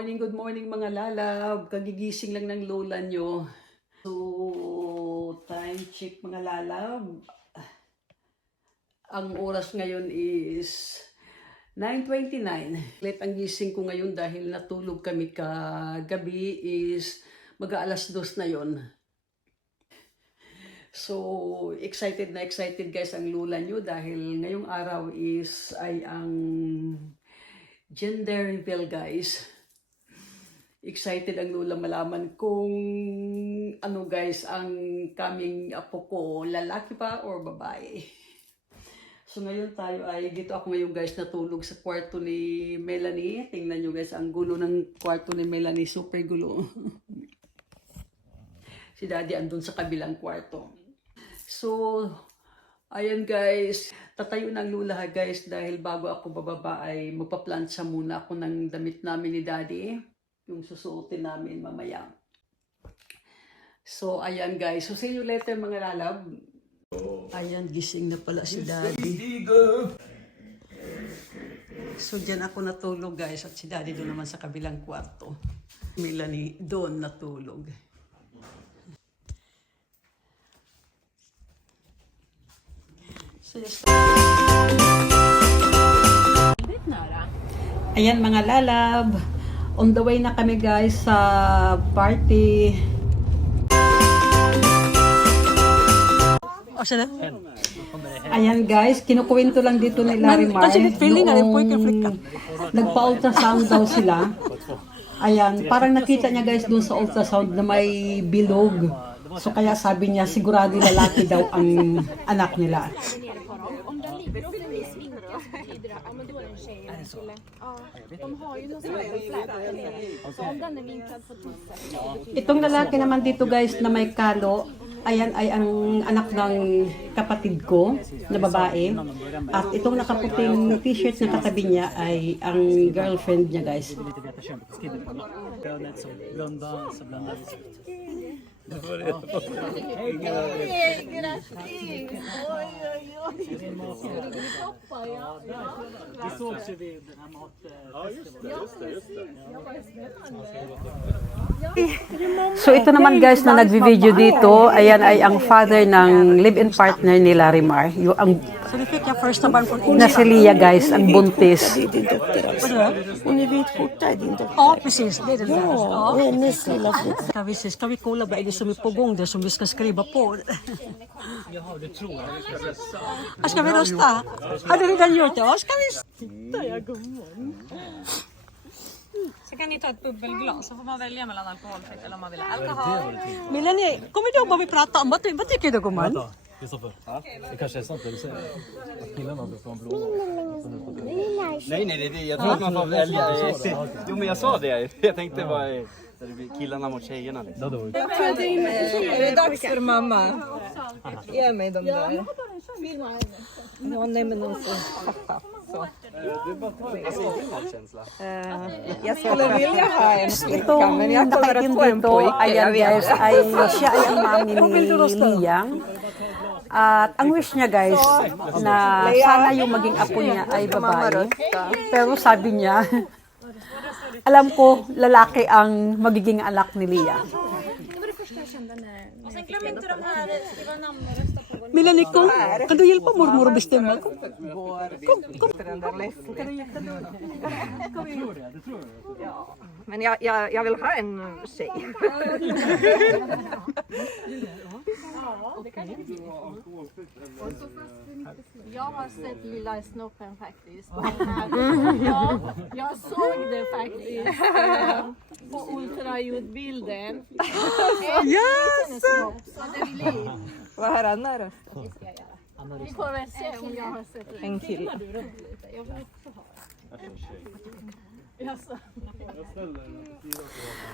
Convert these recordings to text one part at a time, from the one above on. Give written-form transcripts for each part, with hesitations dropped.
Good morning mga lalab. Kagigising lang ng lola nyo. So, time check mga lalab. Ang oras ngayon is 9:29. Late ang gising ko ngayon dahil natulog kami kagabi is mag-aalas 2 na yon. So, excited na excited guys ang lola nyo dahil ngayong araw ay ang gender reveal guys. Excited ang lola malaman kung ano guys ang coming apo ko, lalaki pa or babae. So ngayon dito ako ngayon guys natulog sa kwarto ni Melanie. Tingnan nyo guys ang gulo ng kwarto ni Melanie, super gulo. Si daddy andun sa kabilang kwarto. So ayan guys, tatayo ng lula guys dahil bago ako bababa ay magpa-plancha muna ako ng damit namin ni daddy. Yung susuotin namin mamaya. So, ayan guys. So, see you later mga lalab. Ayan, gising na pala si daddy. So, dyan ako natulog guys. At si daddy doon naman sa kabilang kwarto. Melanie doon natulog. So, yes. Ayan mga lalab. On the way na kami guys sa party. Ayan guys, kinukuwento lang dito ni Larimar. Nagpa-ultrasound daw sila. Ayan, parang nakita niya guys dun sa ultrasound na may bilog. So kaya sabi niya sigurado lalaki daw ang anak nila. Itong lalaki naman dito guys na may kalo, ayan ay ang anak ng kapatid ko na babae. At itong nakaputing t-shirt na katabi niya ay ang girlfriend niya guys. So ito naman guys na nagvi-video dito, ayan ay ang father ng live-in partner ni Larimar. Yung ang na si Lia guys, ang buntis. Hon är vitskjorta i din dotter. Ja, precis. Det är det. Ja, hennes lilla flicka. Ska vi kolla vad är det som är på gång där som vi ska skriva på? Ska vi rösta? Har du redan gjort det? Ska vi titta, jag gumman. Så kan ni ta ett bubbelglas så får man välja mellan alkoholfritt eller om man vill ha alkohol. Melanie, kommer du ihåg vad vi pratade om? Vad tycker du gumman? Kristoffer, det kanske är sant det du säger. Att killarna bör få en blå. Nej, jag tror att man får välja. Jo, men jag sa det. Jag tänkte bara killarna mot tjejerna. Liksom. Jag tror att det är dags för mamma. Ge mig de där. Ja, nej men också pappa. Så. Jag skulle vilja ha en flicka, men jag kommer att få en pojke. Ayan guys, siya ay ang mami ni Liang. At ang wish niya guys na sana yung maging apo niya ay babae. Pero sabi niya, alam ko lalaki ang magiging anak ni Lia. Och sen glöm inte de här, skriva namn och rösta på vår. Melanie, kan du hjälpa mormor att bestämma? Kom. Men jag vill ha en tjej. Jag har sett lilla i snoppen faktiskt. Ja, jag såg det faktiskt på ultraljudbilden. Yes! Så det vill jag. Vad har Anna röstat? Vi får väl se om jag har sett det. En kille. Du runt lite. Jag vill också ha. Jaså.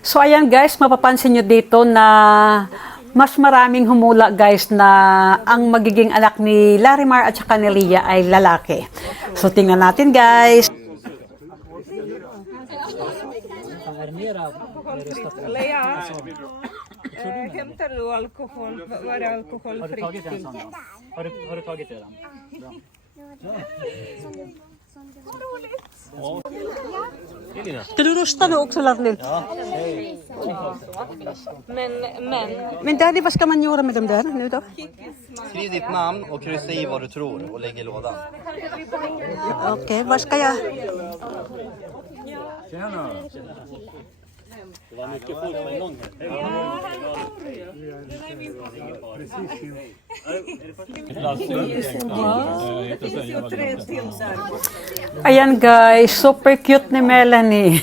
So ayan guys, mapapansin nyo dito na mas maraming humula guys na ang magiging anak ni Larimar at saka ni Lia ay lalaki. So tingnan natin guys. Lea, hämtar du alkohol? Var det alkoholfritt? Har du tagit redan? Bra. Ska du rösta nu också, Lavlin? Men Daddy, vad ska man göra med dem där nu då? Skriv ditt namn och kryssa i vad du tror och lägg i lådan. Okej, vad ska jag... Det var mycket folk på en gång. Ayan guys, super cute ni Melanie.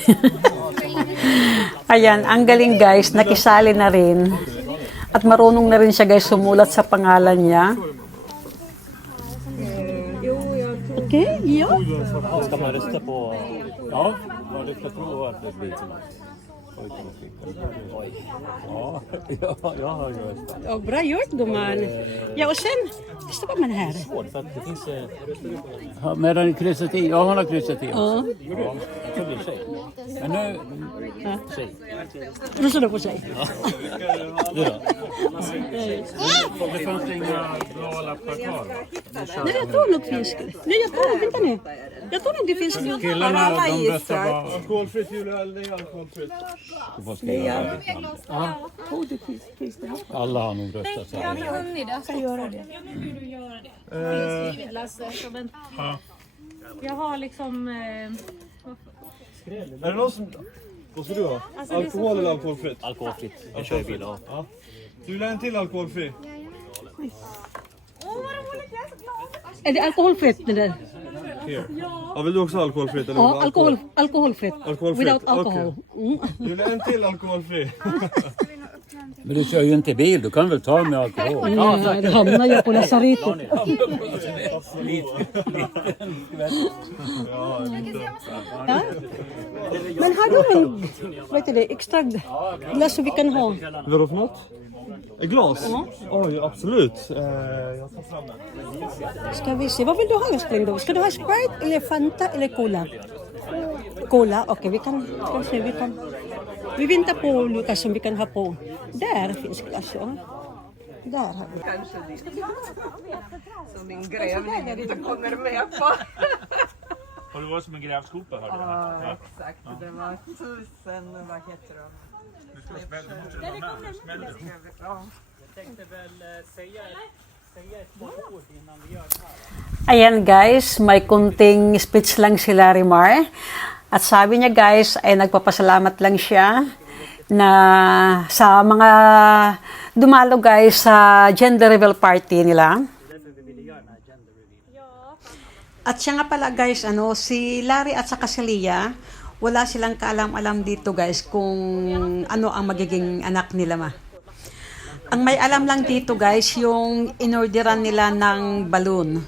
Ayan, ang galing guys, nakisali na rin. At marunong na rin siya guys sumulat sa pangalan niya. Okej, ja. Ska man rösta på... Ja, vad du ska tro att det blir som att... Ja, jag har ju röstat. Oh, bra gjort, gumman. Ja, och sen, stoppar man här. För att det finns... Ja, medan kryssat i, ja hon har kryssat i också. Ja, det blir tjej. Men nu... Tjej. Röstar du på sig? Du då? Det fanns inga blå lappar kvar. Nej, jag tror nog finsk. Nej, jag tror, vänta nu. Jag tror nog det finns... Killarna, de röstar på... Alkoholfritt julöl, det är alkoholfritt. Du får skriva ditt namn. Alla har nog röstat så här. Jag har liksom... Är det någon som... Vad ska du ha? Alkohol eller alkoholfritt? Alkoholfritt. Jag kör bil och... Ja. Du vill ha en till alkoholfri? Är det alkoholfritt det där? Ja, vill du också ha alkoholfritt? Eller Ja, alkoholfritt. Alkoholfritt, Without alcohol. Mm. Du vill ha en till alkoholfri? Men du kör ju inte bil, du kan väl ta med alkohol? Ja, då hamnar jag på lasarettet. Ja. Men har du en, vet du det, extra glas som vi kan ha? Vadå för något? Ett glas? Oj, absolut. Jag tar fram den. Ska vi se, vad vill du ha älskling då? Ska du ha Sprite eller Fanta eller Cola? Cola, okej, vi kan, ska vi se, vi kan. Vi väntar på Lukas som vi kan ha på. Där finns glas, ja. Där har vi. Som din grävling inte kommer med på. Har du varit som en grävskopa? Ja, exakt. Det var 1000, vad heter de? Du ska smälla med. Ja. Jag tänkte väl säga ett par ord innan vi gör det här. Ayan guys, may kunting speech lang si Larimar. At sabi niya guys, ay nagpapasalamat lang siya na sa mga dumalo guys sa gender reveal party nila. At siya nga pala guys, si Larry at saka si Leah, wala silang kaalam-alam dito guys kung ano ang magiging anak nila ma. Ang may alam lang dito guys, yung inorderan nila ng balloon.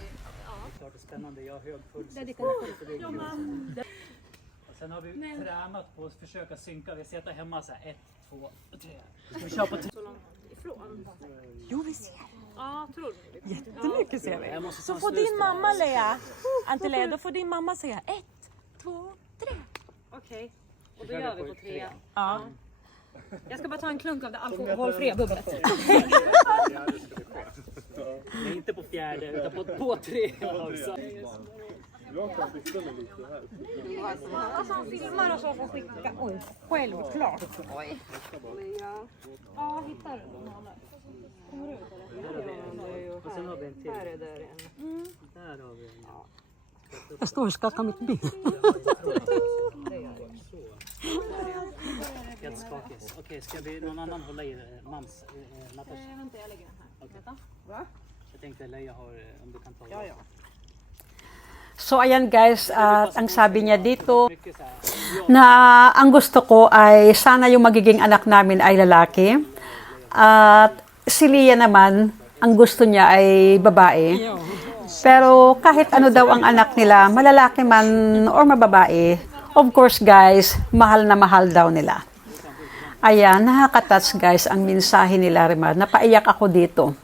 Sen har vi tränat på att försöka synka. Vi sätter hemma så här 1, 2, 3. Ska vi köra på Jo, vi ser. Ja, tror du? Jättemycket ser vi. Så får din mamma Lea, Antilea, då får din mamma säga 1, 2, 3. Okej, och då gör vi på 3. Ja. Jag ska bara ta en klunk av det alkoholfria bubblet. Nej, inte på fjärde utan på 3 också. Alltså han filmar och så får skicka. Oj, självklart. Oj. Ja, hittar du den? Kommer du ut eller? Och sen har vi en till. Där har vi en. Jag står och skakar mitt ben. Helt skakigt. Okej, ska vi någon annan hålla i mams? Natas? Vänta, jag lägger den här. Va? Jag tänkte Leia har, om du kan ta det. So ayan guys, at ang sabi niya dito na ang gusto ko ay sana yung magiging anak namin ay lalaki. At si Leah naman, ang gusto niya ay babae. Pero kahit ano daw ang anak nila, malalaki man or mababae, of course guys, mahal na mahal daw nila. Ayan, nakaka-touch guys ang mensahe ni Larimar. Napaiyak ako dito.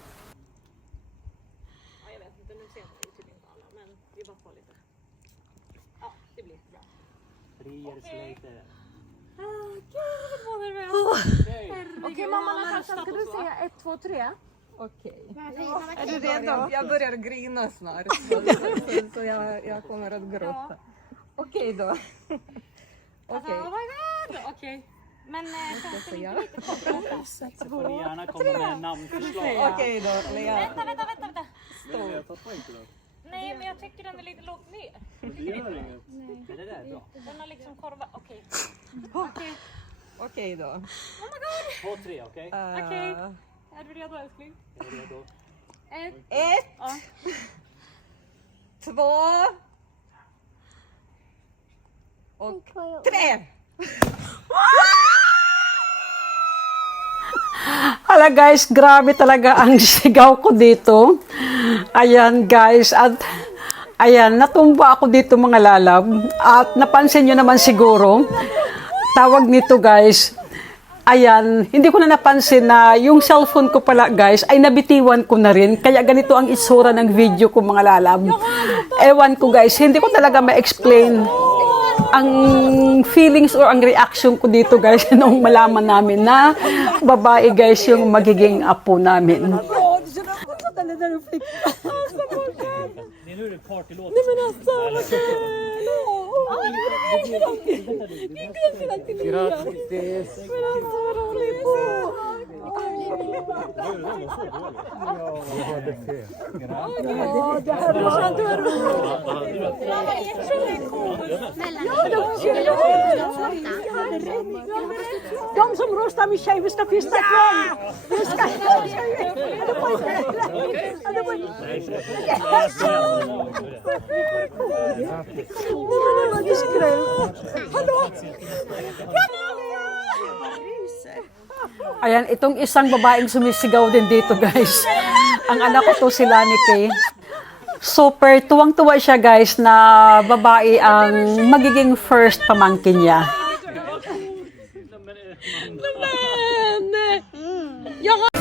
Okej, mamma Natasha, ska du säga 1, 2, 3? Okej. Är du redo? Jag börjar grina snart. Så jag kommer att gråta. Okej då. Okej. Oh my god! Okej. Men känns det inte lite konstigt? Så får ni gärna komma med namnförslag. Okej då, Lea. Vänta. Nej, men jag tycker den är lite lågt ner. Det gör inget. Det där är bra. Den har liksom korvat. Okej. Okej då. Oh my god! 2, 3, okej? Okej. Är du redo älskling? Är du redo? 1, 2 och 3. Hala guys, grabe talaga ang sigaw ko dito. Ayan guys, at ayan, natumba ako dito mga lalab. At napansin nyo naman siguro, tawag nito guys, ayan, hindi ko na napansin na yung cellphone ko pala guys, ay nabitiwan ko na rin. Kaya ganito ang itsura ng video ko mga lalab. Ewan ko guys, hindi ko talaga ma-explain ang feelings or ang reaction ko dito guys nung malaman namin na babae guys yung magiging apo namin. Det är nu det är partylåt. Nej men alltså, Grattis! de som röstar med tjej, vi ska festa ikväll. Vi ska... Ayan, itong isang babaeng sumisigaw din dito guys. Ang anak ko to si Lani Kay. Super tuwang-tuwa siya guys na babae ang magiging first pamangkin niya. Jag har